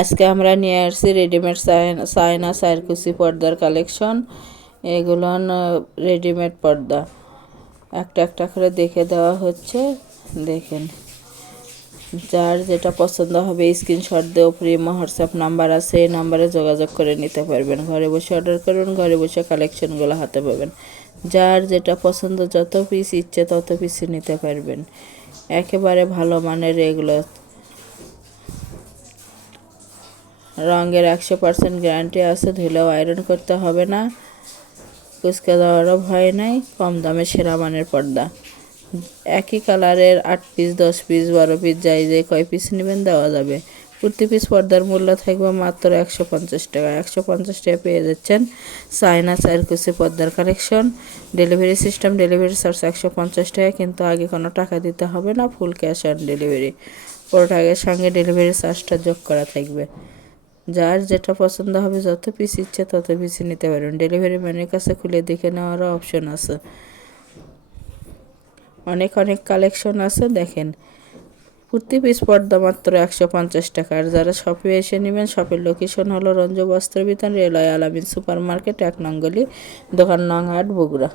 আজকে আমরা নিয়ে আসছি রেডিমেড সায়না সাইরকুচি পর্দার কালেকশন। এগুলো রেডিমেড পর্দা, একটা একটা করে দেখে দেওয়া হচ্ছে। দেখেন, যার যেটা পছন্দ হবে স্ক্রিনশট দিয়ে উপরে হোয়াটসঅ্যাপ নাম্বার আছে, এই নাম্বারে যোগাযোগ করে নিতে পারবেন। ঘরে বসে অর্ডার করুন, ঘরে বসে কালেকশনগুলো হাতে পাবেন। যার যেটা পছন্দ, যত পিস ইচ্ছে তত পিসই নিতে পারবেন। একেবারে ভালো মানের এগুলো, রঙের 100% গ্যারান্টি আছে, ধুলেও আয়রন করতে হবে না, কুচকে দেওয়ারও ভয় নাই। কম দামে সেরা মানের পর্দা। একই কালারের 8 পিস, 10 পিস, 12 পিস, যাই যে কয় পিস নেবেন দেওয়া যাবে। প্রতি পিস পর্দার মূল্য থাকবে মাত্র 150 টাকা। 150 টাকা পেয়ে যাচ্ছেন সায়না সাইরকুচি পর্দার collection. Delivery system, delivery charge 150 টাকা, কিন্তু আগে কোনো টাকা দিতে হবে না, ফুল ক্যাশ অন ডেলিভারি। প্রোডাক্টের সঙ্গে ডেলিভারি চার্জটা যোগ করা থাকবে। যার যেটা পছন্দ হবে, যত পিস ইচ্ছে তত পিসই নিতে পারবেন। ডেলিভারি ম্যানের কাছে খুলে দেখে নেওয়ারও অপশন আছে। অনেক অনেক কালেকশন আছে, দেখেন। প্রতি পিস পর্দা মাত্র 150 টাকা। আর যারা শপে এসে নেবেন, শপের লোকেশন হলো রঞ্জু বস্ত্র বিতান, রেলওয়ে আলামিন সুপার মার্কেট, 1 নং গলি, দোকান নং 8, বগুড়া।